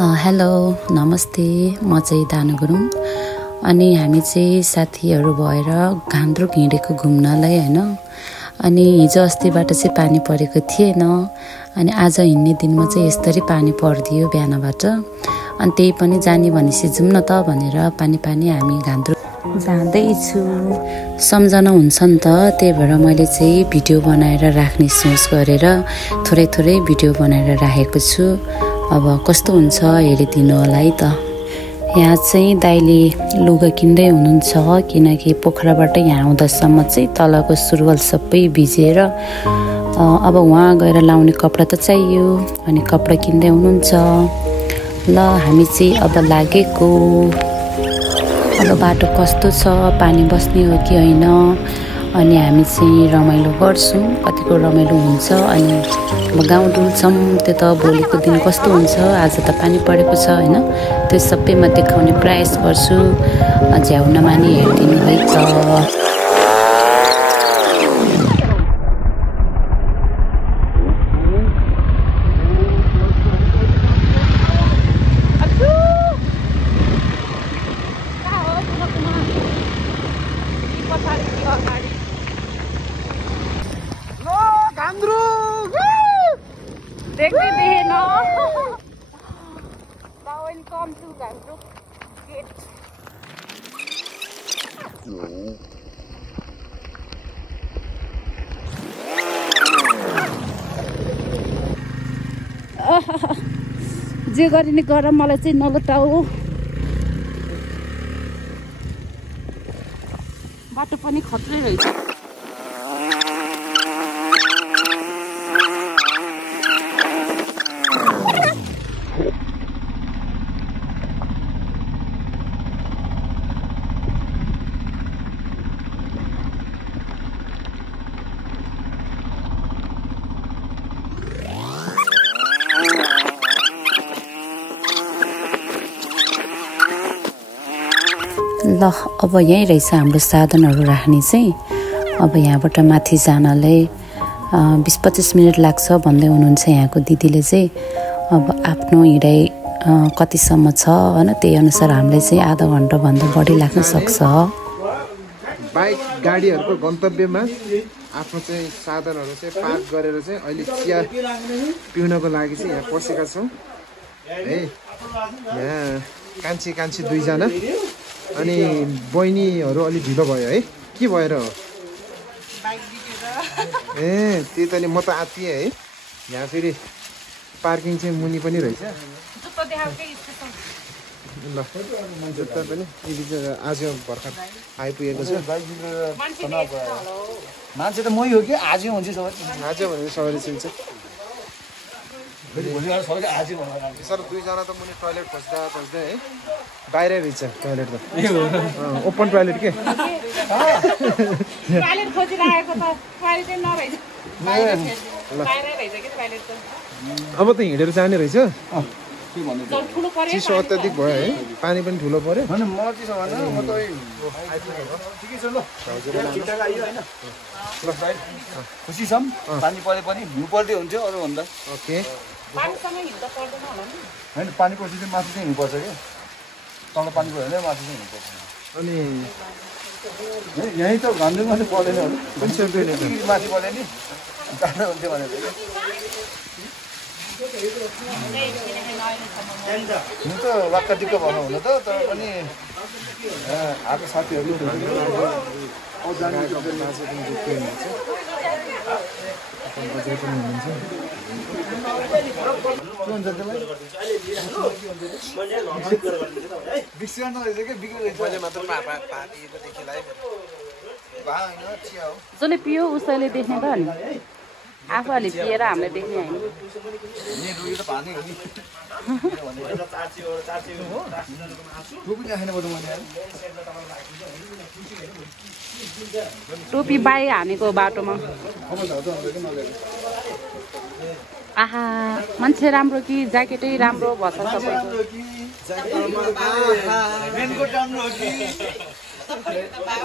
Hello नमस्ते म चाहिँ दानु गुरुङ अनि हामी चाहिँ साथीहरू भएर घान्द्रुक हिँडेको घुम्नलाई हैन। अनि हिजो अस्तिबाट चाहिँ पानी परेको थिएन अनि आज हिँड्ने दिनमा चाहिँ यसरी पानी पर्दियो बिहानबाट। अनि त्यही पनि जाने भनेपछि जाउँ न त भनेर पानी हामी घान्द्रुक जाँदैछु। सम्झना हुन्छ नि त, त्यही भएर मैले चाहिँ भिडियो बनाएर राख्ने सोच गरेर थोरै भिडियो बनाएर राखेको छु। अब कस्तो हुन्छ हेरिदिनु होला है त। यहाँ चाहिँ दाइले लुगा किन्दै हुनुहुन्छ किनकि पोखराबाट यहाँ आउँदासम्म चाहिँ तलको सुरुवाल सबै भिजेर अब वहाँ गएर लाउने कपडा त चाहियो अनि कपडा किन्दै हुनुहुन्छ। ल हामी चाहिँ अब लागेको। अब बाटो कस्तो छ, पानी बस्ने हो कि होइन, अनि हामी चाहिँ रमाइलो गर्छौँ, कतिको रमाइलो हुन्छ। अनि अब गाउँ डुल्छौँ, त्यो त भोलिको दिन कस्तो हुन्छ। आज त पानी परेको छ होइन, त्यो सबैमा देखाउने प्रयास गर्छु। झ्याउ नमानी हेरिदिनु है त। देखते देखेन। Now welcome to Gandruk Gate. जे गरिने गर, मलाई चाहिँ नलुटाऊ। बाटो पनि खत्रै रहेछ। ल अब यहीँ रहेछ हाम्रो साधनहरू राख्ने चाहिँ। अब यहाँबाट माथि जानलाई 20-25 मिनट लाग्छ भन्दै हुनुहुन्छ यहाँको दिदीले चाहिँ। अब आफ्नो हिँडाइ कतिसम्म छ होइन, त्यही अनुसार हामीलाई चाहिँ आधा घन्टाभन्दा बढी लाग्न सक्छ। बाइक गाडीहरूको गन्तव्यमा आफ्नो चाहिँ साधनहरू चाहिँ पार्क गरेर चाहिँ अहिले चिया पिउनको लागि चाहिँ यहाँ पसेका छौँ है। यहाँ कान्छी दुईजना अनि बहिनीहरू अलिक ढिलो भयो है, के भएर हो? ए त्यही त नि, म त आत्तिएँ है। यहाँ फेरि पार्किङ चाहिँ मुनि पनि रहेछ। ल जुत्ता पनि आज भर्खर आइपुगेको छ। मान्छे त मै हो कि आज हुन्छ सबै, आज भनेर सबैले चिन्छ। सर दुईजना त मुनि टोइलेट खोज्दा है बाहिरै रहेछ टोइलेट त। ओपन टोइलेट के टोइलेट खोजिरहेको त टोइलेटै नरहेछ, बाहिरै रहेछ के टोइलेट त। अब त हिँडेर जाने रहेछ। ठुलो पर्यो, चिसो अत्याधिक भयो है, पानी पनि ठुलो पर्यो। खुसी छौँ, पानी परे पनि हिँड्नु पर्दै हुन्थ्यो अरूभन्दा। ओके पानीसँगै हिँड्दा पर्दैन होला नि। होइन पानी पछि चाहिँ माथि चाहिँ हिँड्नुपर्छ क्या, तल पानी पऱ्यो भने माथि चाहिँ हिँड्नुपर्छ। अनि यहीँ त घान्द्रुकमा चाहिँ पर्दैन होला, माथि पऱ्यो नि जाँदा हुन्थ्यो भनेर। हुनु त वाक्क दिक्क भएको हुन त, तर पनि आएको साथीहरू जसले पियो उसैले देख्ने त नि, आफूहरूले पिएर हामीले देख्ने होइन। टोपी बाई हानेको बाटोमा। आहा मान्छे राम्रो कि ज्याकेटै राम्रो भन्छ सबैको।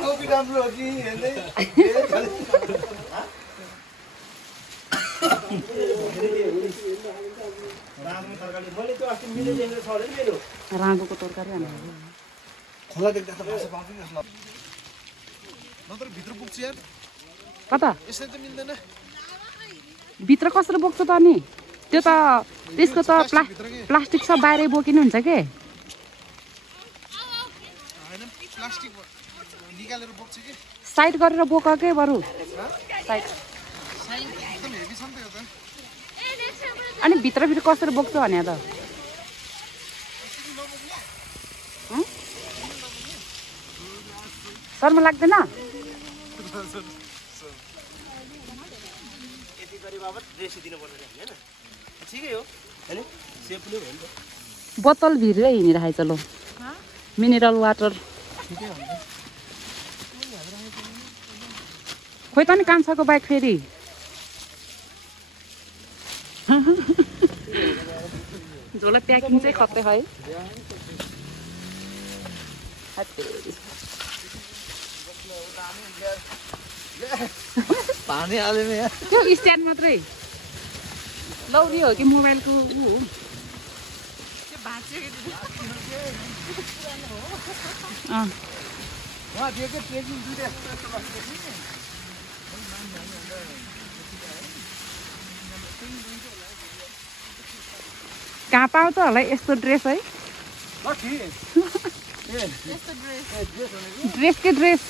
टोपी राम्रो हो कि राँगोको तरकारी खोला देख्दा त भाषा पाउँदैन नत्र भित्र पुग्छ यार कता यसै त मिल्दैन भित्र कसरी बोक्छ त अनि त्यो त त्यसको त प्लास्टिक सब बाहिरै बोकिनु हुन्छ के हैन प्लास्टिक निकालेर बोक्छ के साइड गरेर बोक के बरु साइड एकदम हेभी छ नि त यो त अनि भित्र कसरी बोक्छ भने त शर्मा लाग्दैन बोतल भिरेर हिँडिरहेछ लो मिनरल वाटर खोइ त नि कान्छाको बाइक फेरि झोला प्याकिङ चाहिँ खत्तै है पानी हालेन यहाँ त्यो स्ट्यान्ड मात्रै लौरी हो कि मोबाइलको ऊ हो वहाँ दिएको ट्रेकिङ दुईटा कहाँ पाउँछ होला यस्तो ड्रेस है ड्रेस के ड्रेस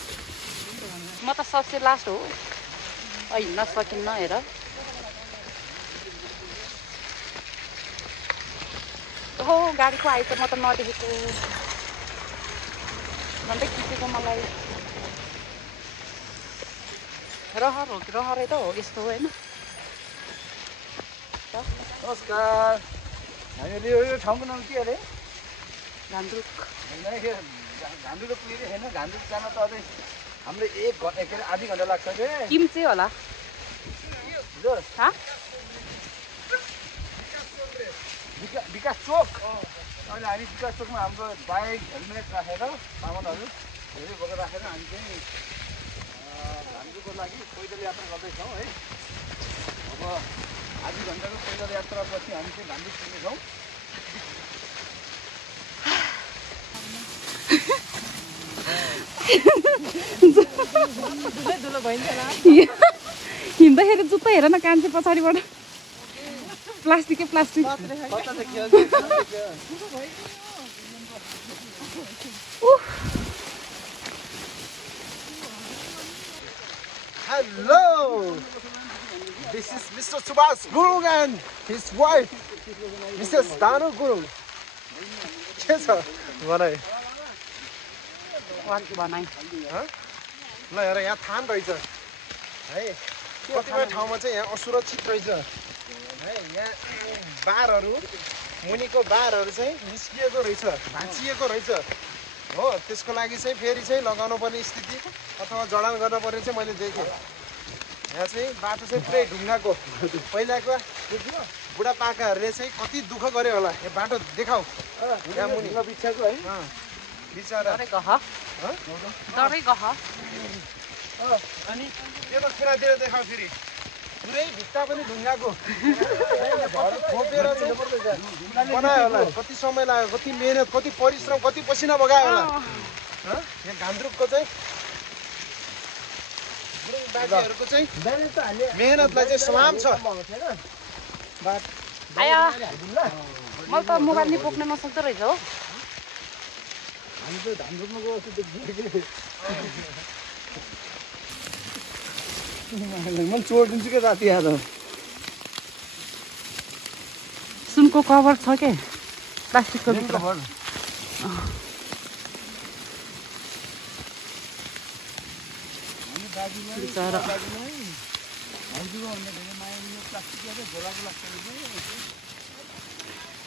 म त सबसे लास्ट हो हिँड्न सकिन्न हेर हो गाडीको आइज म त नदेखेको झन्डै खिचेको मलाई रहर हो कि रहरै त हो यस्तो हो होइन नमस्कार हामीले यो ठाउँको नाम के अरे घान्द्रुक घान्द्रुक पुगेको छैन घान्द्रुक जान त अझै हाम्रो एक के अरे आधी घन्टा लाग्छ के किम चाहिँ होला विकास चोक अहिले हामी विकास चोकमा हाम्रो बाइक हेलमेट राखेर सामानहरू धेरै बोकेर राखेर हामी चाहिँ घान्द्रुकको लागि पैदल यात्रा गर्दैछौँ है अब आधी घन्टाको पैदल यात्रापछि हामी चाहिँ घान्द्रुक पुग्नेछौँ हिँड्दाखेरि जुत्ता हेर न कान्छे पछाडिबाट plastic Hello, this is Mr. Subhas Gurung and his wife, Mrs. Danu Gurung. के छ भनाइ बनाइ ल हेर यहाँ थान रहेछ है कतिपय ठाउँमा चाहिँ यहाँ असुरक्षित रहेछ है यहाँ बारहरू मुनिको बारहरू चाहिँ निस्किएको रहेछ भाँचिएको रहेछ हो त्यसको लागि चाहिँ फेरि चाहिँ लगाउनु पर्ने स्थिति अथवा जडान गर्न पर्ने चाहिँ मैले देखेँ यहाँ चाहिँ बाटो चाहिँ पुरै ढुङ्गाको पहिलाको बुढापाकाहरूले चाहिँ कति दुःख गरे होला यो बाटो देखाऊ यहाँ मुनि बिछाएको है बिचरा अनि त्यो त खेरातिर देखाऊ फेरि पुरै भित्ता पनि ढुङ्गाको खोपेर चाहिँ बनायो होला कति समय लाग्यो कति मेहनत कति परिश्रम कति पसिना बगायो होला यहाँ घान्द्रुकको चाहिँ बाजेहरूको चाहिँ मेहनतलाई चाहिँ सलाम छ आया मैले त मोबाइल नि बोक्न नसक्दो रहेछ हो मैले चोडिदिन्छु क्या राति आएर सुनको कभर छ के प्लास्टिकको भित्र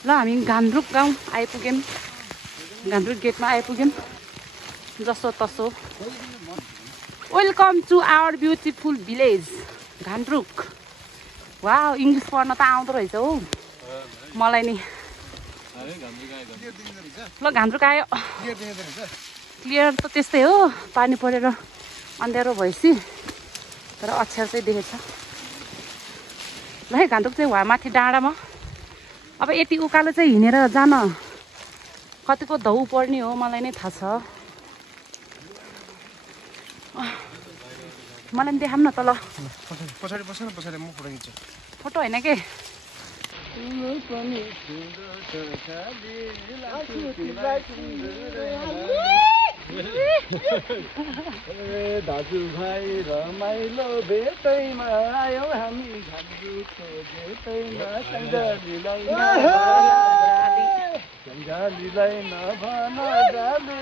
ल हामी घान्द्रुक गाउँ आइपुग्यौँ घान्द्रुक गेटमा आइपुग्यौँ जसो तसो welcome to our beautiful village Ghandruk वा इङ्ग्लिस पढ्न त आउँदो रहेछ हौ मलाई नि ल घान्द्रुक आयो क्लियर त त्यस्तै हो पानी परेर अँध्यारो भएपछि तर अक्षर चाहिँ देखेछ ल है घान्द्रुक चाहिँ वहाँ माथि डाँडामा अब यति उकालो चाहिँ हिँडेर जान कतिको धौ पर्ने हो मलाई नै थाहा छ। मलाई पनि देखाउँ न त ल। पछाडि बस्नु न, पछाडि म फोटो खिच्छु। फोटो होइन के दाजुभाइ रमाइलो भेटैमा आयौँ हामी घामजुको भेटैमा सञ्जालीलाई नभन जाली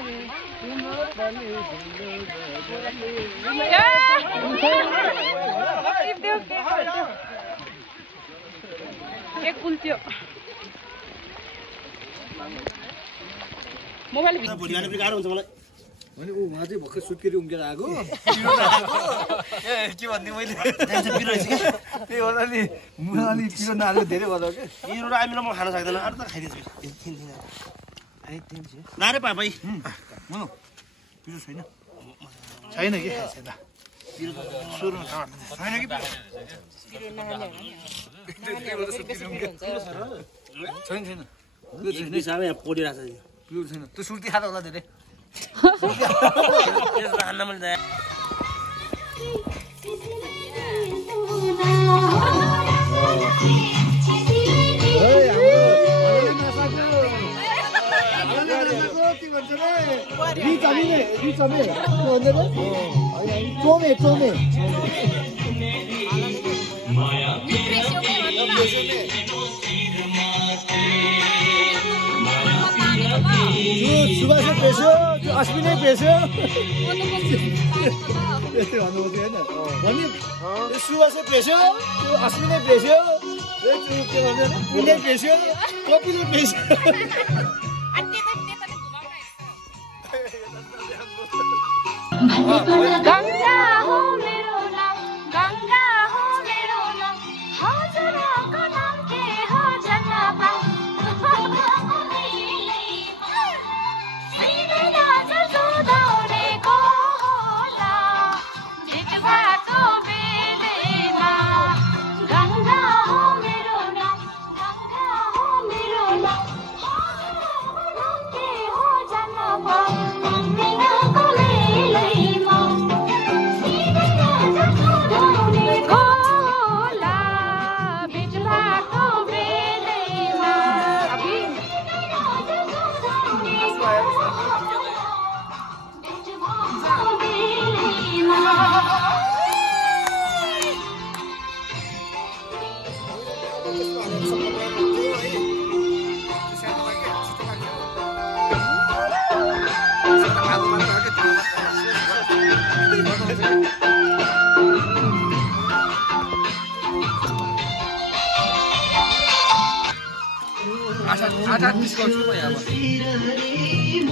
तिम्रो पनि एक कुल्थ्यो मोबाइल भोलि जानु पनि गाह्रो हुन्छ मलाई। भने ऊ उहाँ चाहिँ भर्खर सुत्केरी उम्केर आएको के भन्ने मैले त्यही होला नि मुला अलि पिरो नहालेर धेरै भयो क्या पिरो र आमिलो म खान सक्दैन अरू त खाइदिन्छु नारे पापै मनो पिरो छैन छैन कि सुरुमा छैन कि छैन छैन साह्रो यहाँ पोलिरहेको छ पिरो छैन त्यो सुर्ती खाँदा होला धेरै खान्न मैले सुभाषै पेस्यो त्यो अश्विनै पेस्यो यस्तै भन्नुभयो होइन भने सुभाषै पेस्यो त्यो अश्विनै पेस्यो के भन्छ पुण्य पेस्यो कपिलले पेस्यो गङ्गा हो मेरो नाम गङ्गा हो मेरो नाम हजुरको नाम के हो जनपा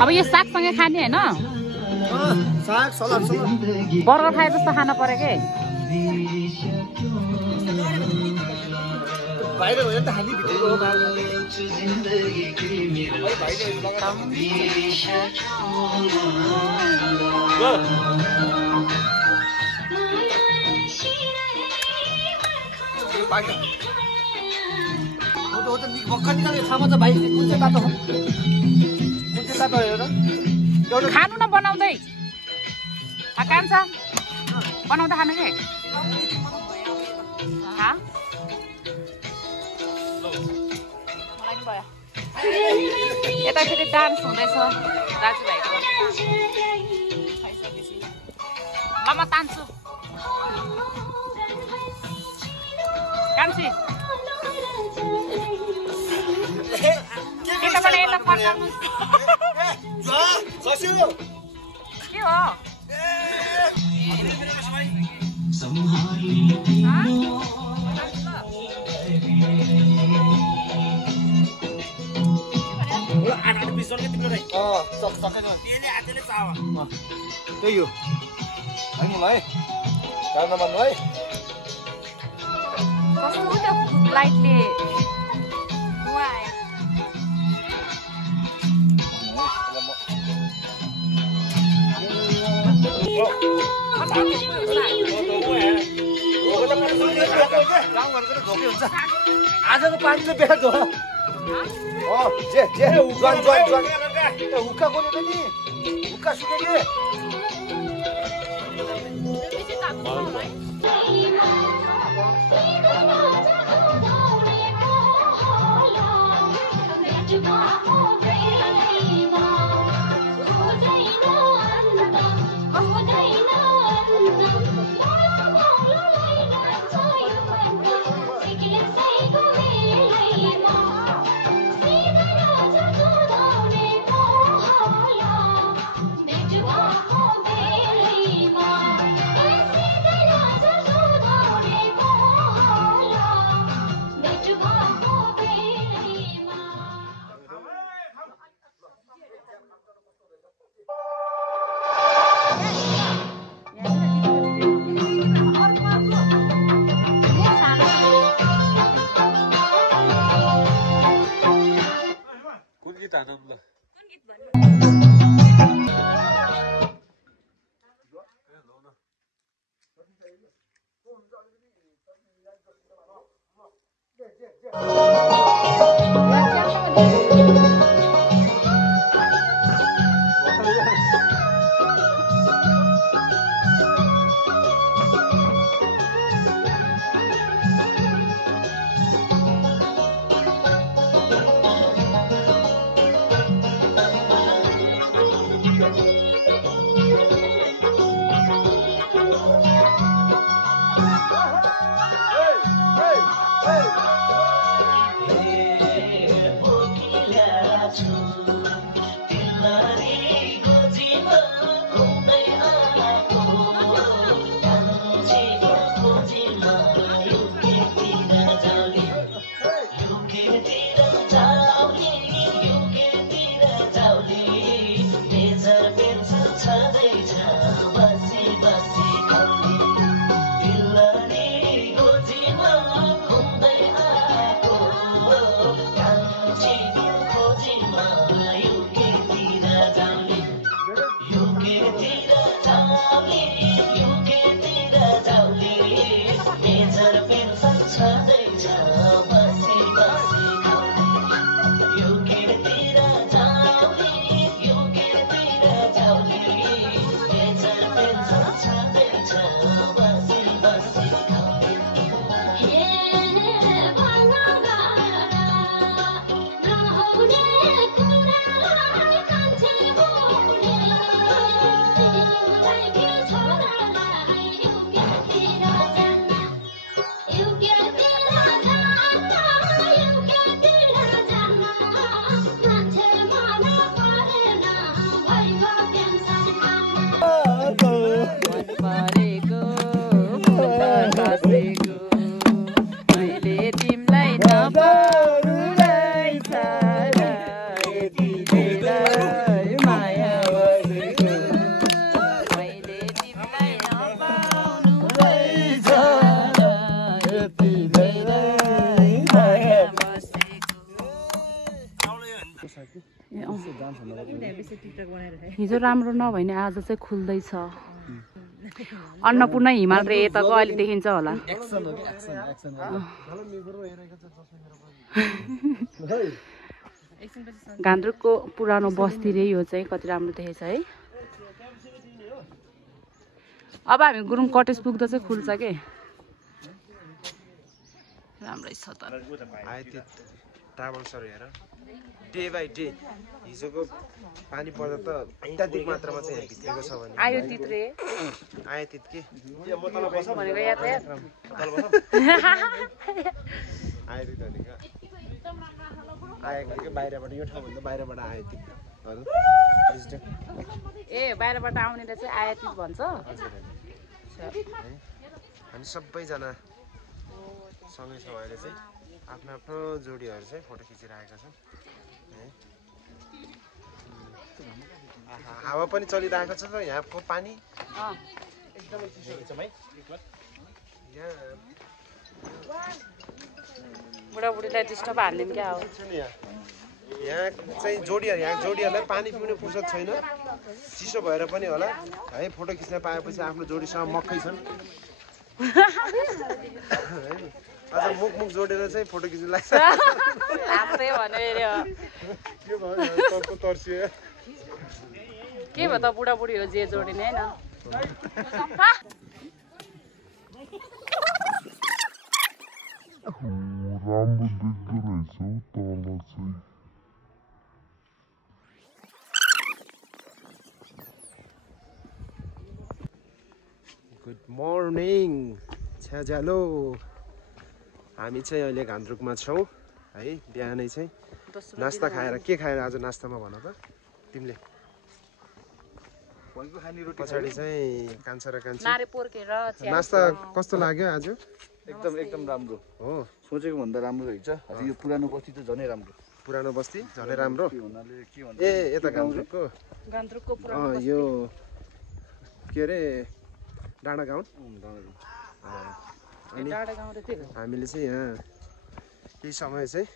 अब यो सागसँगै खाने होइन साग सलाद बर्गर खाए जस्तो खान पर्यो के बाहिर भयो नि त खाने भित्रको भर्खर निकालेको थाहा छ भाइ कुन चाहिँ बाटो हो कुन चाहिँ बाटो हो र खानु न बनाउँदै कान्छ बनाउँदा खानु के मलाई नि भयो यता फेरि डान्स हुँदैछ दाजुभाइको ल म तान्छु कान्छी यताबाट यता फर्काउनु के हो त्यही हो है मलाई चार नम्बर है कस्तो त्यो लाइटले आजको पानीले बेकार हो हुक्का बोलेको नि हुक्का सुकेको हिजो राम्रो नभए नि आज चाहिँ खुल्दैछ। अन्नपूर्ण हिमाल रे यताको अहिले देखिन्छ होला। घान्द्रुकको पुरानो बस्ती रे यो चाहिँ कति राम्रो देखेछ है। अब हामी गुरुङ कटेज पुग्दा चाहिँ खुल्छ के राम्रै छ त। टाबलसहरू हेर डे बाई डे हिजोको पानी पर्दा त अत्याधिक मात्रामा चाहिँ यहाँ भित्रेको छ भने आयो तित्रे आयो तित के भनेको यातायात आयो तित भनेको आएको के बाहिरबाट यो ठाउँभन्दा बाहिरबाट आयो तित ए बाहिरबाट आउनेले चाहिँ आयातित भन्छ। हामी सबैजना सँगै छौँ अहिले चाहिँ आफ्नो आफ्नो जोडीहरू चाहिँ फोटो खिचिरहेका छन्। हावा पनि चलिरहेको छ त यहाँको पानी एकदमै चिसो छ भाइ। बुढाबुढीलाई डिस्टर्ब हाल्ने क्या हो। यहाँ चाहिँ जोडीहरूलाई पानी पिउने फुर्सद छैन चिसो भएर पनि होला है। फोटो खिच्न पाएपछि आफ्नो जोडीसँग मक्कै छन् आज मुख जोडेर चाहिँ फोटो खिच्नु लाग्छ लाग्दै भन्यो के भयो तर्सियो के भयो त बुढाबुढी हो जे जोडिने होइन राम्रो देख्दो रहेछ हौ तल चाहिँ गुड मर्निङ छ्याज्यालो हामी चाहिँ अहिले घान्द्रुकमा छौँ है बिहानै चाहिँ नास्ता खाएर के खाएर आज नास्तामा भन त तिमीले पछाडि चाहिँ कान्छा र कान्छी नास्ता कस्तो लाग्यो आज एकदम राम्रो हो सोचेको भन्दा राम्रो रहेछ यो पुरानो बस्ती त झनै राम्रो पुरानो बस्ती झनै राम्रो हुनाले के भन्छ ए यता घान्द्रुकको यो के अरे डाँडा गाउँ अनि हामीले चाहिँ यहाँ केही समय चाहिँ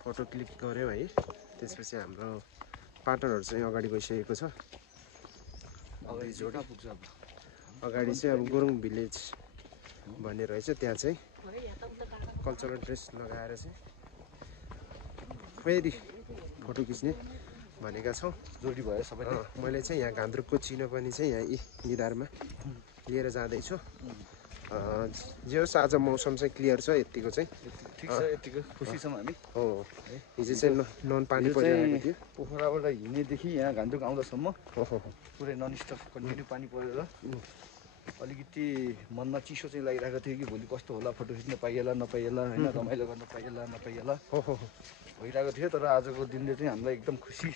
फोटो क्लिक गऱ्यौँ है त्यसपछि हाम्रो पार्टनरहरू चाहिँ अगाडि गइसकेको छ अगाडि चाहिँ अब गुरुङ भिलेज भन्ने रहेछ त्यहाँ चाहिँ कल्चरल ड्रेस लगाएर चाहिँ फेरि फोटो खिच्ने भनेका छौँ जोडी भयो सबैले मैले चाहिँ यहाँ घान्द्रुकको चिनो पनि चाहिँ यहाँ निधारमा लिएर जाँदैछु जे होस् आज मौसम चाहिँ क्लियर छ यतिको चाहिँ ठिक छ यतिको खुसी छौँ हामी हो हिजो चाहिँ नन पानी परिरहेको थियो पोखराबाट हिँडेदेखि यहाँ घान्द्रुक आउँदासम्म पुरै नन स्टप कन्टिन्यू पानी परेर अलिकति मनमा चिसो चाहिँ लागिरहेको थियो कि भोलि कस्तो होला फोटो खिच्न पाइएला नपाइएला होइन रमाइलो गर्न पाइएला नपाइएला भइरहेको थियो तर आजको दिनले चाहिँ हामीलाई एकदम खुसी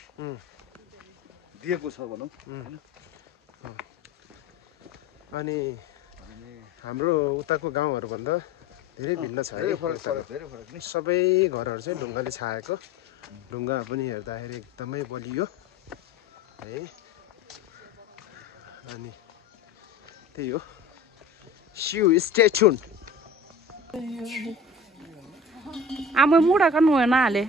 दिएको छ भनौँ अनि हाम्रो उताको गाउँहरूभन्दा धेरै भिन्न छ है सबै घरहरू चाहिँ ढुङ्गाले छाएको ढुङ्गा पनि हेर्दाखेरि एकदमै बलियो है अनि त्यही हो सिउ स्टे ट्युन आमै मुढा कन नाले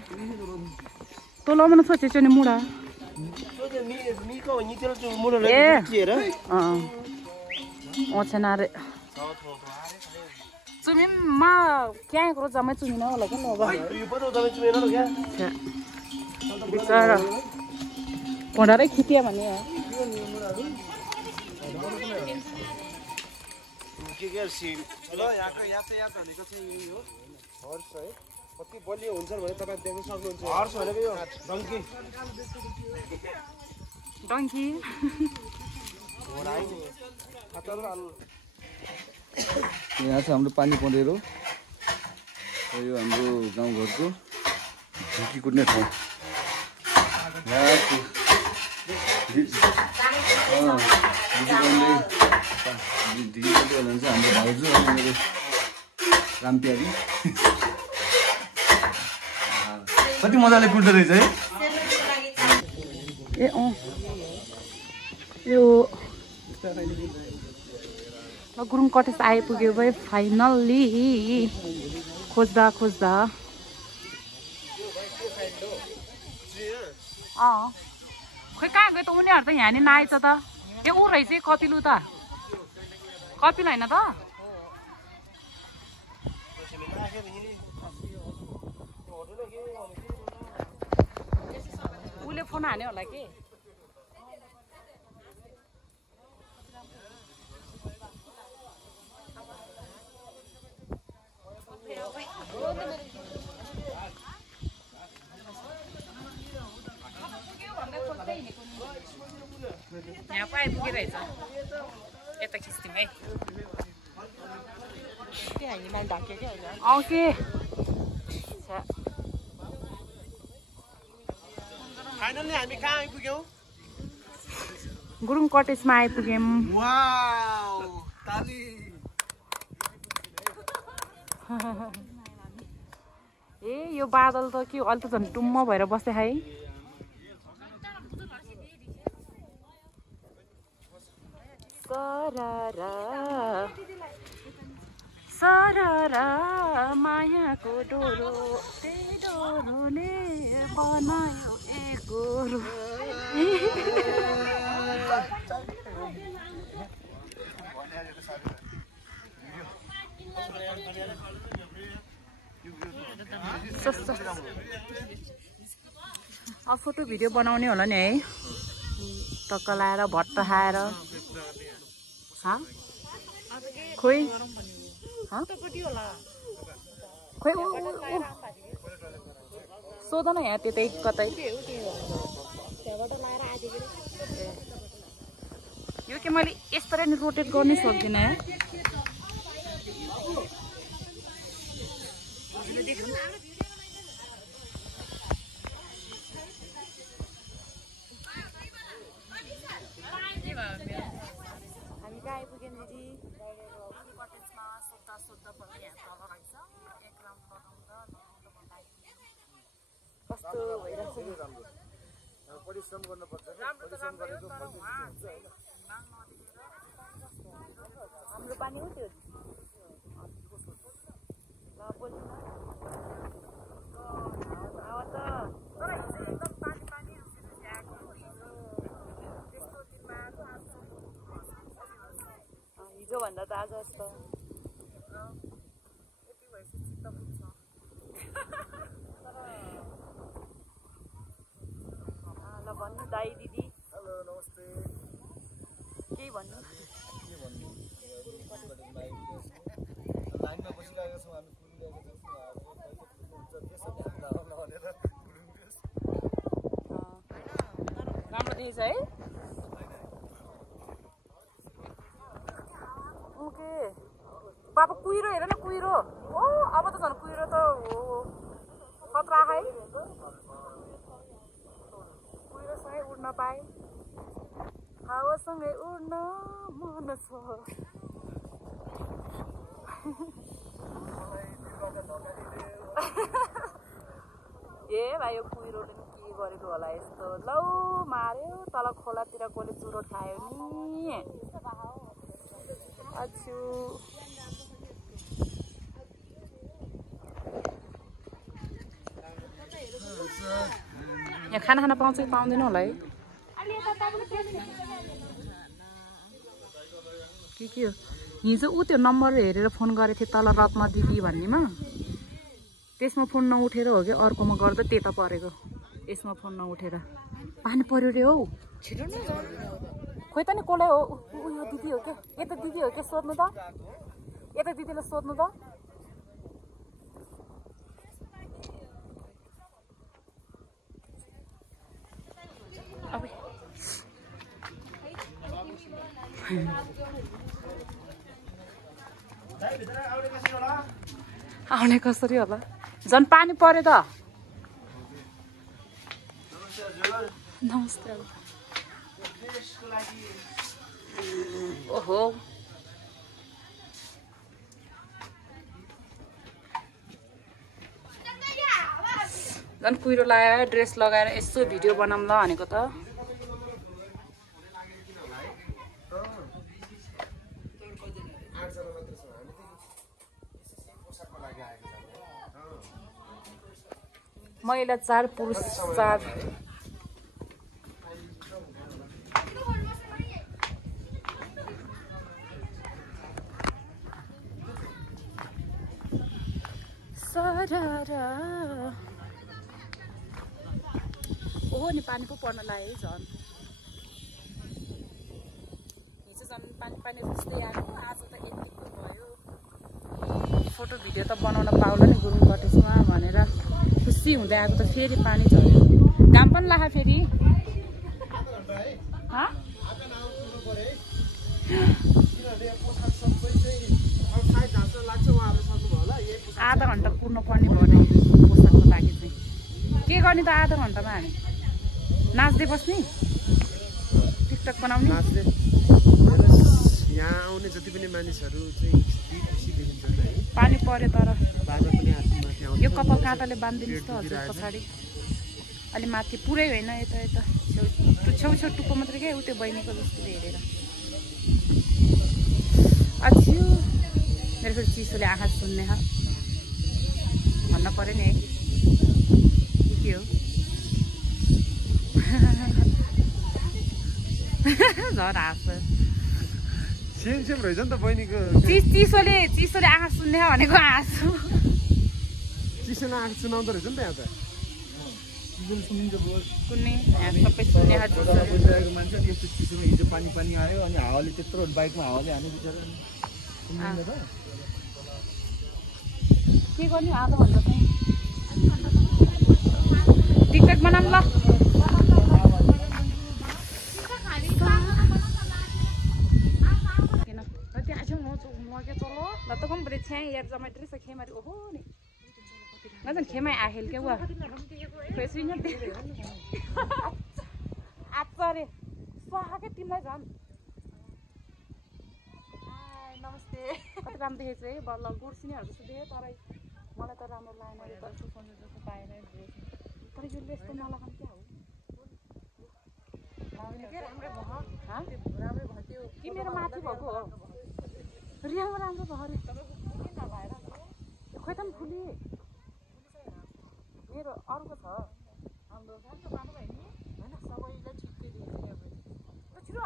तँ लमन सोचेछु नि मुढा ओछेनारे चुमिमा क्या करो जम्मै चुमिन होला क्या बिचरा कोडारै खिटिया भने कति बलियो हुन्छ भने तपाईँ देख्न सक्नुहुन्छ हर्स भनेको यो डङ्की डङ्की यहाँ छ हाम्रो पानी परेर यो हाम्रो गाउँघरको ढुकी कुद्ने ठाउँ हुनुहुन्छ हाम्रो भाउजू अनि मेरो रामप्यारी कति मजाले कुद्दो रहेछ है ए यो गुरुङ कटेज आइपुग्यो भाइ फाइनल्ली खोज्दा खोज्दा खोइ कहाँ गयो त उनीहरू त यहाँ नि नआएछ त ए ऊ रहेछ कपिलु त कपिल होइन त उसले फोन हान्यो होला कि यहाँ पो आइपुगिरहेछ यता खिच्थ्यौँ है के फाइनल्ली हामी कहाँ आइपुग्यौँ गुरुङ कटेजमा आइपुग्यौँ ए यो बादल त के अहिले त झन् टुम्म भएर बस्दै है सररा मायाको डोरो त्यही डोरोले बनायो एक गोरो अब फोटो भिडियो बनाउने होला नि है टक्क लाएर भट्ट खाएर खोइ खोइ सोध न यहाँ त्यतै कतै यो के मैले यसरी नि रोटेट गर्नै सक्दिनँ है हामी कहाँ आइपुग्यौँ दिदी कटेजमा सोद्धा पनि यहाँ तल रहेछ एक राउन्ड लगाउँदा कस्तो भइरहेको परिश्रम गर्नुपर्छ हाम्रो पानी हो त्यो ल बोल्नु न हिजो भन्दा त आज जस्तो यति भएपछि चित्त पुग्छ ल भन्नु दाइ दिदी हेलो नमस्ते केही भन्नु लाइनमा बसिरहेको छौँ हामी राम्रो देखेछ है ओके बाबा कुहिरो हेर न कुहिरो ओ अब त झन् कुहिरो त हो खतरा है कुहिरोसँगै उड्न पाए हावासँगै उड्न मन छ ए भाइ यो कुहिरोले नि के गरेको होला यस्तो लौ मार्यो तल खोलातिर कसले चुरोट खायो नि अच्छु यहाँ खाना पाउँछ कि पाउँदैन होला है के हो हिजो ऊ त्यो नम्बर हेरेर फोन गरेको थिएँ तल रत्न दिदी भन्नेमा त्यसमा फोन नउठेर हो कि अर्कोमा गर्दा त्यता परेको यसमा फोन नउठेर पानी पर्यो रे हौ छिटो न खोइ त नि कसलाई हो यो दिदी हो क्या यता दिदी हो क्या सोध्नु त यता दिदीलाई सोध्नु त आउने कसरी होला झन् पानी पर्यो त नमस्ते ओहो झन् कुहिरो लगाएर ड्रेस लगाएर यसो भिडियो बनाऊँ ल भनेको त महिला 4 पुरुष 4 ओहो नि पानी पो पर्न लाग्यो झन् हिजो झन् पानी जस्तै आयो आज त यतिको भयो फोटो भिडियो त बनाउन पाउला नि गुरुङ कटेजमा भनेर खुसी हुँदै आएको त फेरि पानी झऱ्यो घाम पनि लाग्यो फेरि आधा घन्टा कुर्नु पर्ने भयो नि पोसाकको लागि चाहिँ के गर्ने त आधा घन्टामा हामी नाच्दै बस्ने टिकटक बनाउने यहाँ आउने जति पनि मानिसहरू चाहिँ खुसी देखिन्छ है पानी पर्यो तर बाजा पनि हातमा यो कपाल काँटाले बाँधिदिनुहोस् त हजुर पछाडि अलि माथि पुरै होइन यता यता छेउ टुप्पो मात्रै क्या उ त्यो बहिनीको जस्तो हेरेर अच्छु मेरो फेरि चिसोले आँखा सुन्ने भन्न पर्यो नि है के हो झन् हाँस सेम सेम रहेछ नि त बहिनीको चिसोले आँखा सुन्ने भनेको हाँसु चिसोले आँखा सुनाउँदो रहेछ नि त यहाँ त कुनै सबै सुन्ने बुझिरहेको मान्छे यस्तो चिसोमा हिजो पानी आयो अनि हावाले त्यत्रो बाइकमा हावाले हाने बिचरा के गर्ने आधा भन्दा चाहिँ टिकटक बनाऊँ ल तो कम बड़े छे यार जमाइट्री से खेमारी ओहो नि नजन खेमाई आहेल के वा पैसे न दे आत्रे स्वाहा के तिमलाई जान हाय नमस्ते कति राम्रो देखेछ है बल्ल गुर्सिनीहरु जस्तो देखे तर मलाई त राम्रो लागेन यो त सोच्नु जस्तो पाएन ड्रेस तर यो यस्तो नलागन के हो के राम्रो भयो ह राम्रो भयो कि मेरो माथि भएको हो रियामा राम्रो भयो रे किन नभएर खोइ त फुली मेरो अरुको छ हाम्रो राम्रो बाटो भयो नि हैन सबैले ठिकै दिन्छ अब छिटो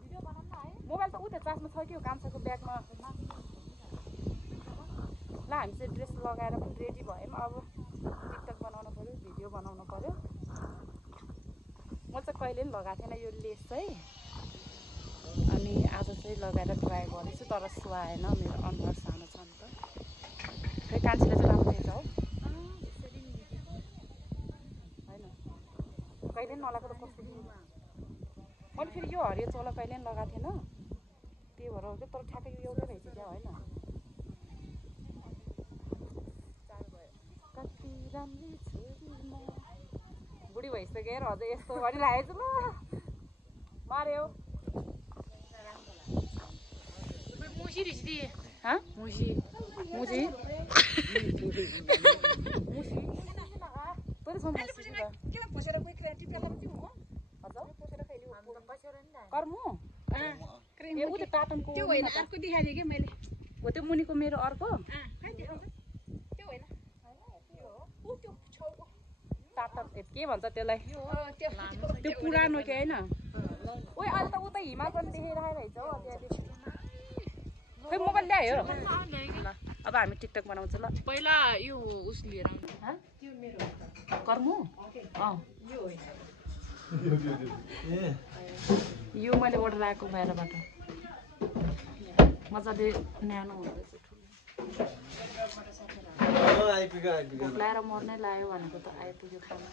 भिडियो बनाउन न है मोबाइल त उतै चार्जमा छ कि कान्छाको ब्यागमा ल हामी चाहिँ ड्रेस लगाएर पनि रेडी भयौँ अब टिकटक बनाउनु पर्यो भिडियो बनाउनु पर्यो म चाहिँ कहिले पनि लगाएको थिएन यो लेस चाहिँ अनि आज चाहिँ लगाएर ट्राई गरेछु तर सुहाएन मेरो अनुहार सानो छ नि त खै कान्छीले चाहिँ राम्रो देख्छ हौ होइन कहिले पनि नलाएको त कस्तो मैले फेरि यो हरियो चोला कहिले पनि लगाएको थिएन त्यही भएर हो कि तर ठ्याक्कै यो एउटै रहेछ क्या होइन कति राम्रो छोरी म बुढी भइसकेर अझै यस्तो गरिरहेको छु ल मार्यो हाँ मुझी मुझी तोरे सम मुझी का केला पोसेर कोही क्रिएटिभ पेला पनि हो हजुर पोसेर खैली हो पोसेर नि कर्मु क्रिम ए उ त टाटनको त्यो होइन अर्को देखाइदिए के मैले हो त्यो मुनिको मेरो अर्को खै त्यो होइन त्यो हो उ त्यो छौको टाटन के भन्छ त्यसलाई त्यो पुरानो के हैन ओइ अहिले त उता हिमाल पनि देखाइरहेछ हौ त्यहाँ खै मोबाइल ल्यायो अब हामी टिकटक बनाउँछ ल पहिला यो उस लिएर त्यो मेरो कर्मु यो होइन यो मैले अर्डर आएको बाहिरबाट मजाले न्यानो हुँदैछ ठुलो ल्याएर मर्नै लायो भनेको त आइपुग्यो खाना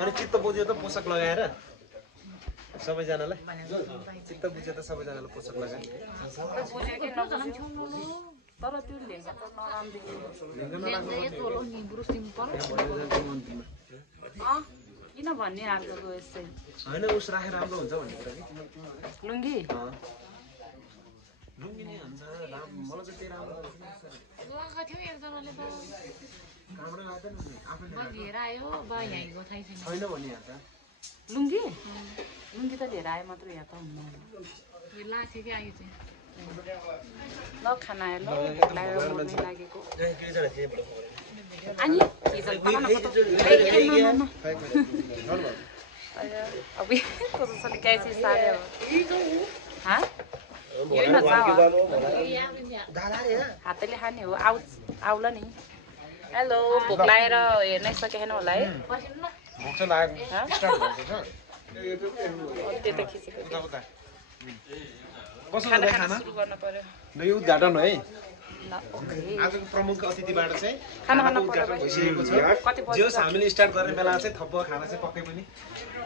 अनि चित्त बुझ्यो त पोसाक लगाएर सबैजनालाई चित्त बुझ्यो त सबैजनालाई पोसाक लगाएर तर त्यो लेख्दा त नराम्रो किन भन्ने अर्को यस्तै होइन उस राखेर राम्रो हुन्छ भन्ने कुरा कि लुङ्गी लुङ्गी नै हुन्छ मलाई चाहिँ त्यही राम्रो लगाएको थियो एकजनाले त कामबाट लाग्दैन आफैले लिएर आयो बा यहीँको थाहै छैन छैन भने यहाँ त लुङ्गी लुङ्गी त लिएर आयो मात्र यहाँ त हुन्न यो लाग्थ्यो कि आयो चाहिँ ल खाना आयो ल लागेको केही थिए अनि अभी कसरी कैसे सारे हाँ यही न हातले खाने हो आउला नि हेलो भोक लागेर हेर्नै सकेन होला है भोक चाहिँ लाग्यो स्टार्ट भएको छ त्यो त खिचेको कसरी खाना सुरु गर्न पर्यो ल यो उद्घाटन है ल ओके आजको प्रमुख अतिथिबाट चाहिँ खाना खान उद्घाटन भइसकेको छ कति बजे जे हामीले स्टार्ट गर्ने बेला चाहिँ थप्प खाना चाहिँ पक्कै पनि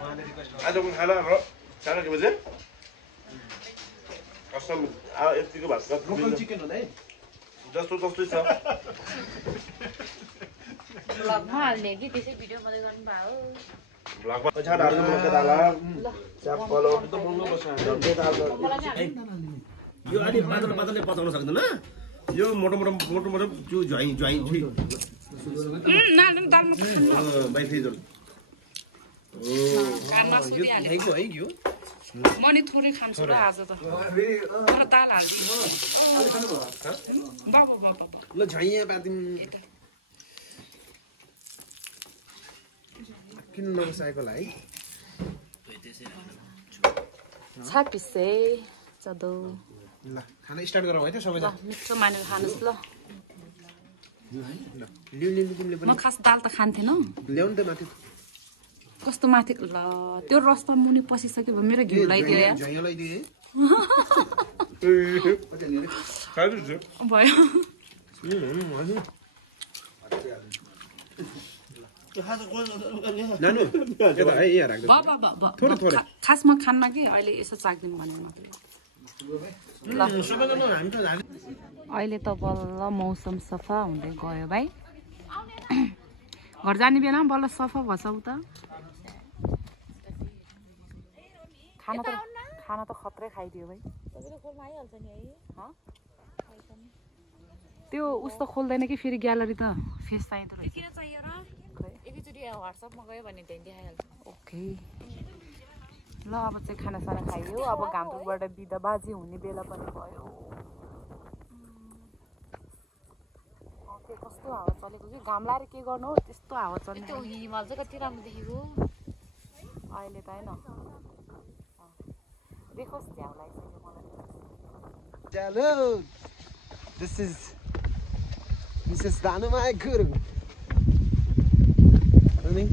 उहाँले रिक्वेस्ट गर्नु आजको खाना हाम्रो साढे 8 बजे कसम यतिको भात लोकल चिकन हो है जस्तो जस्तै छ ब्लगमा हाल्ने कि त्यसै भिडियो मात्रै गर्नु भयो ब्लगमा छाडाहरु मके दाला च्यापलो त बोल्नु पर्छ के दाल यो अलि पातलो पचाउन सक्दैन यो मोटो जो ज्वाइ छु बाइ फ्रिजर खाइको है यो म नि थोरै खान्छु र आज त तर दाल हाल्दिनु बाबा ल झैया पादिम किन नबसाएको होला है छापिसे चदो ल खाना स्टार्ट गरौँ है त सबैजना मिठो मानेर खानुहोस् ल लिउ लिउ तिमीले पनि म खास दाल त खान्थेन ल्याउ नि त माथि कस्तो माथि ल त्यो रस त मुनि पसिसक्यो भने मेरो घिउ लगाइदियो या झैँ लगाइदिए भयो नानु यता है यहाँ राख्दै थोरै थोरै खासमा खान्न कि अहिले यसो चाख्दिनु भने ल अहिले त बल्ल मौसम सफा हुँदै गयो भाइ घर जाने बेला बल्ल सफा भएछ उता खाना त खत्रै खाइदियो भाइ त्यो उस्तो खोल्दैन कि फेरि ग्यालरी त फेस चाहिँदो रहेछ एकैचोटि व्हाट्सएपमा गयो भने त्यहाँ देखाइहाल्छ ओके ल अब चाहिँ खानासाना खाइयो अब घामबाट बिदा बाजी हुने बेला पनि भयो कस्तो हावा चलेको कि घाम लाएर के गर्नु हो त्यस्तो हावा चल्ने त्यो हिमाल चाहिँ कति राम्रो देखेको अहिले त होइन देखोस् झ्याउ लागिसक्यो मलाई Hello, this is Mrs. Danumai Guru. Honey,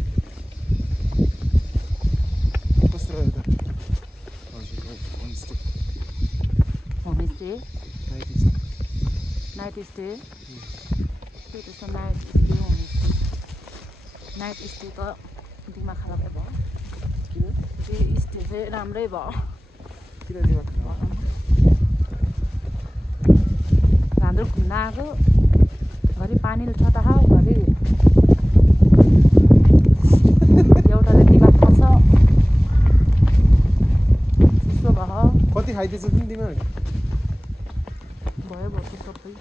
what's the matter? Homestay. Homestay? Night stay? It is a night stay homestay. Night stay त दिमाग खराबै भयो डे स्टे चाहिँ राम्रै भयो किन दिमाग हाम्रो घुम्न आएको घरि पानी छ त घरि एउटाले दिमाग खान्छ चिसो भयो कति खाइदिएछ तिमी दिमाग भयो भयो सबै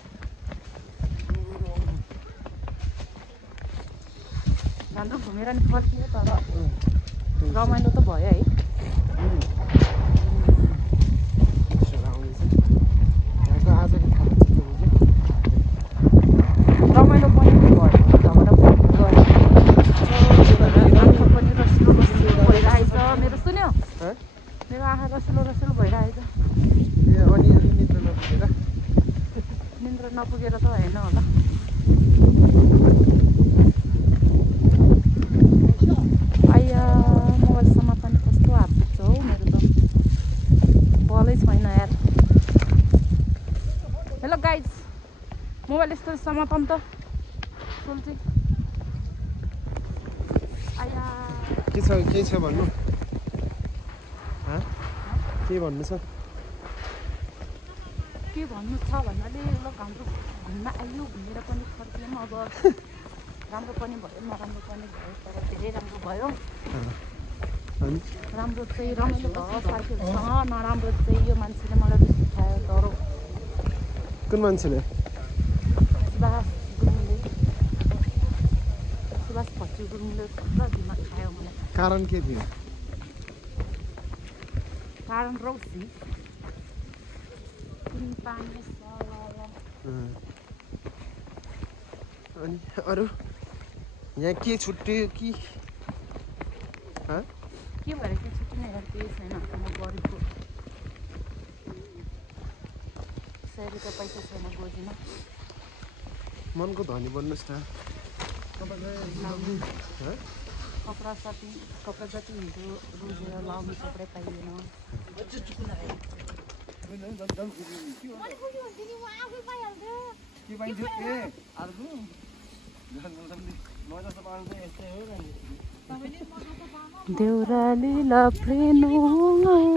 हाम्रो घुमेर नि फर्कियो तर रमाइलो त भयो है रमाइलो पनि भयो झगडा पनि गऱ्यो आँखा पनि रसिलो रसिलो भइरहेछ मेरो सुन्यो मेरो आँखा रसिलो रसिलो भइरहेछ निन्द्रा नपुगेर त होइन होला आइया मोबाइलसम्म पनि कस्तो हात पुग्छ हौ मेरो त बलै छैन यार हेलो गाइज मोबाइल यस्तो समातम त सोल्ची आया के छ भन्नु के भन्नु छ के भन्नु छ भन्नाले ल हाम्रो घुम्न आयो घुमेर पनि फर्कियौँ अब राम्रो पनि भयो नराम्रो पनि भयो तर धेरै राम्रो भयो राम्रो चाहिँ रमाइलो भयो साथीहरूसँग नराम्रो चाहिँ यो मान्छेले मलाई बेसी खायो तर कुन मान्छेले सुभाष भट्टी गुरुङले पुरा दिमाग खायो मलाई कारण के थियो कारण रौसी पानी अनि अरू यहाँ के छुट्यो कि के भएर के छुट्ने केही छैन म गरेको 100 रुपियाँ पैसा छैन गोजीमा मनको धनी बन्नुहोस् न कपडा जति हिजो रोजेर लाउने कपडा पाइएन Deurali लप्रेनुलाई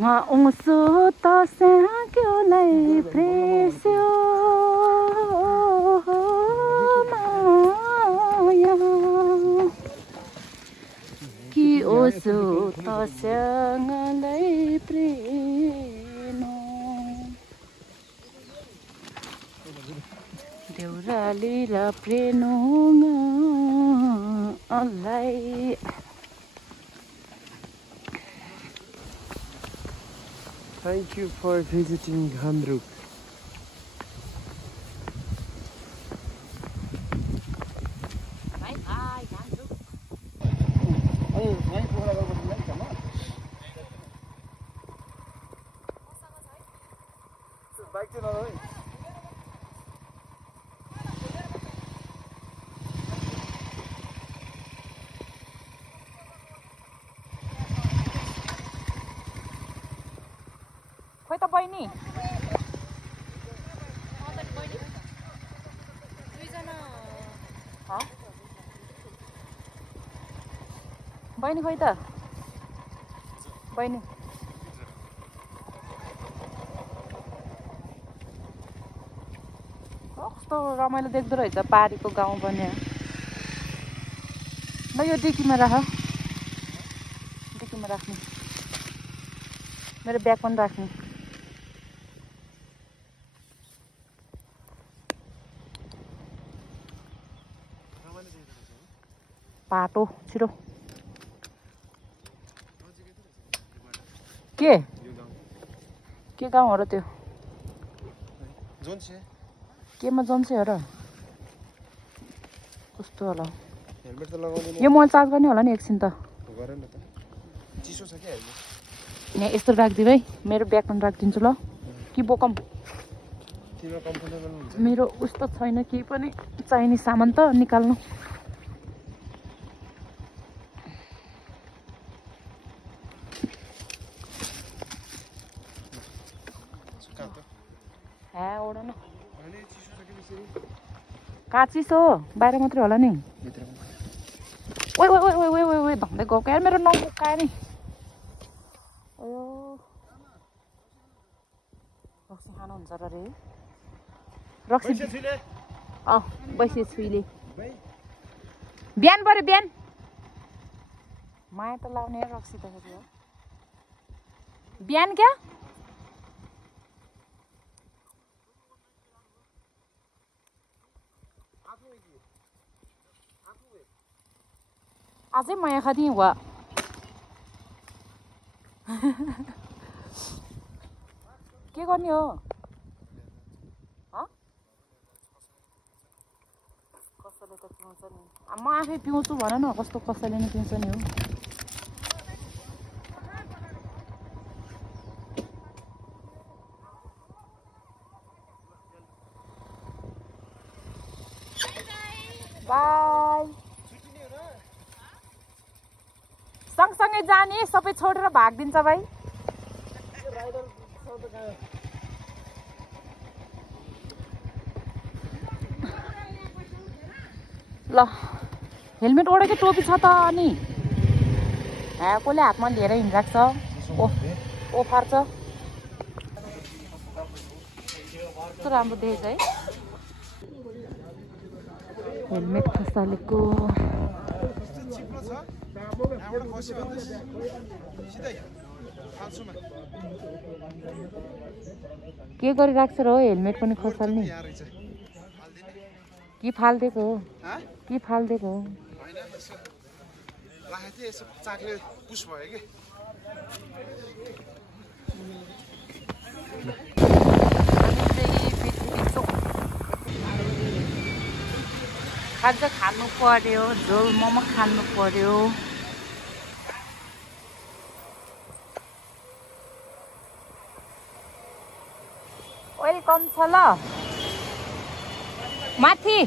Ngausu to sekyolai presyo maya ki osu to sengalai preno deurali la preno ngalai Thank you for visiting Ghandruk. खोइ त बहिनी बहिनी खोइ त बहिनी कस्तो रमाइलो देख्दो रहेछ पारीको गाउँ पनि ल यो डिकीमा राख डिकीमा राख्ने मेरो ब्याग पनि राख्ने पाटो छिटो के गाउँ हो र त्यो केमा जन्से हो र कस्तो होला हेलमेट त लगाउनु यो मोबाइल चार्ज गर्ने होला नि एकछिन त गरे न त चिसो छ के हेलमेट यहाँ यस्तो राखिदिऊ है मेरो ब्याग पनि राखिदिन्छु ल कि बोकम तिम्रो कम्फर्टेबल हुन्छ मेरो उस्तो छैन केही पनि चाहिने सामान त निकाल्नु ओढ न कहाँ चिसो बाहिर मात्रै होला नि ओइ ओइ ओइ ओइ ओइ ओइ धन्दै गएको यार मेरो नमुकायो नि ओयो रक्सी खानुहुन्छ र रे रक्सी बैसे छुइले बिहान पऱ्यो बिहान माया त लाउने रक्सी त बिहान क्या अझै माया खाँदी वा के गर्ने हो कसैले त पिउँछ नि म आफै पिउँछु भन न कस्तो कसैले नि पिउँछ नि हो बाई सँगसँगै जाने सबै छोडेर भागिदिन्छ भाइ ल हेलमेट ओढेकै टोपी छ त अनि कसले हातमा लिएर हिँडिरहेको छ ओफार छ कस्तो राम्रो देखेछ है हेलमेट खसालेको के गरिरहेको छ र हो हेलमेट पनि खसाल्ने कि फालिदिएको हो कि फालिदिएको हो खाजा खानु पर्यो झोल मोमो खानु पर्यो वेलकम छ ल माथि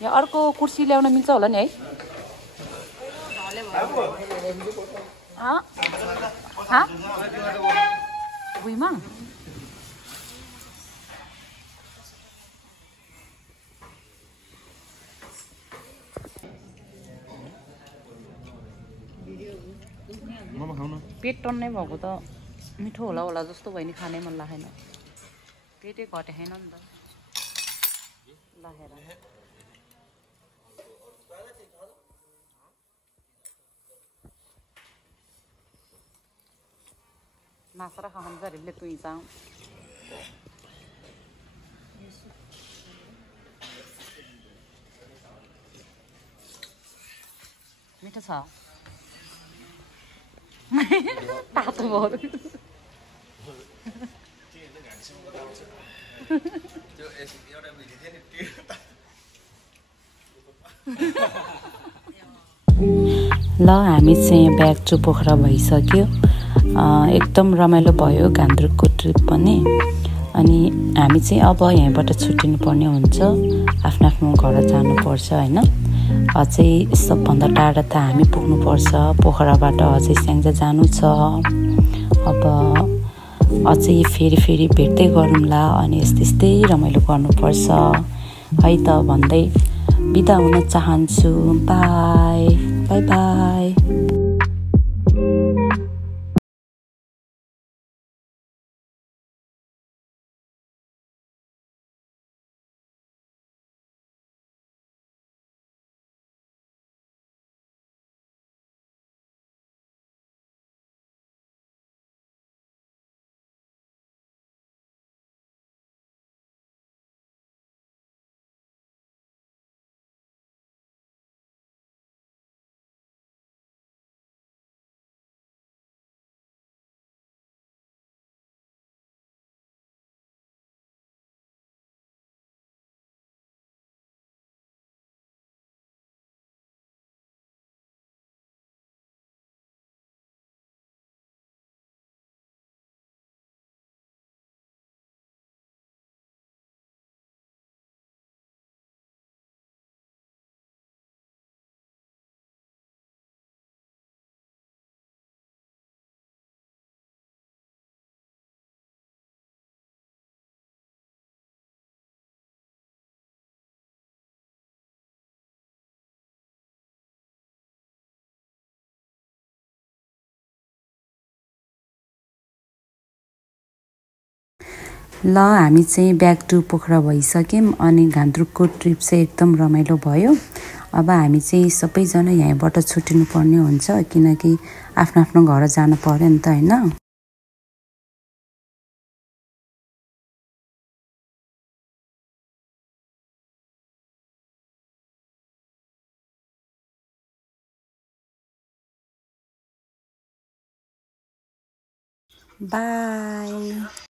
यहाँ अर्को कुर्सी ल्याउन मिल्छ होला नि है भुइँमा पेट टन्नै भएको त मिठो होला होला जस्तो भयो नि खानै मन लागेन पेटै घटे छैन नि त लागेर नासरा खान जरिले तुई जाऊँ मिठो छ तातो भयो ल हामी चाहिँ ब्याक टु पोखरा भइसक्यो एकदम रमाइलो भयो गान्तोकको ट्रिप पनि अनि हामी चाहिँ अब यहीँबाट छुट्टिनु पर्ने हुन्छ आफ्नो आफ्नो घर जानुपर्छ होइन अझै सबभन्दा टाढा त हामी पुग्नुपर्छ पोखराबाट अझै स्याङ्जा जानु छ अब अझै फेरि भेट्दै गरौँला अनि यस्तै रमाइलो गर्नुपर्छ है त भन्दै बिदा हुन चाहन्छु बाई बाई बाई ल हामी चाहिँ ब्याक टु पोखरा भइसक्यौँ अनि गान्तोकको ट्रिप चाहिँ एकदम रमाइलो भयो अब हामी चाहिँ सबैजना यहीँबाट छुट्टिनु पर्ने हुन्छ किनकि आफ्नो आफ्नो घर जानु पर्यो नि त होइन बाई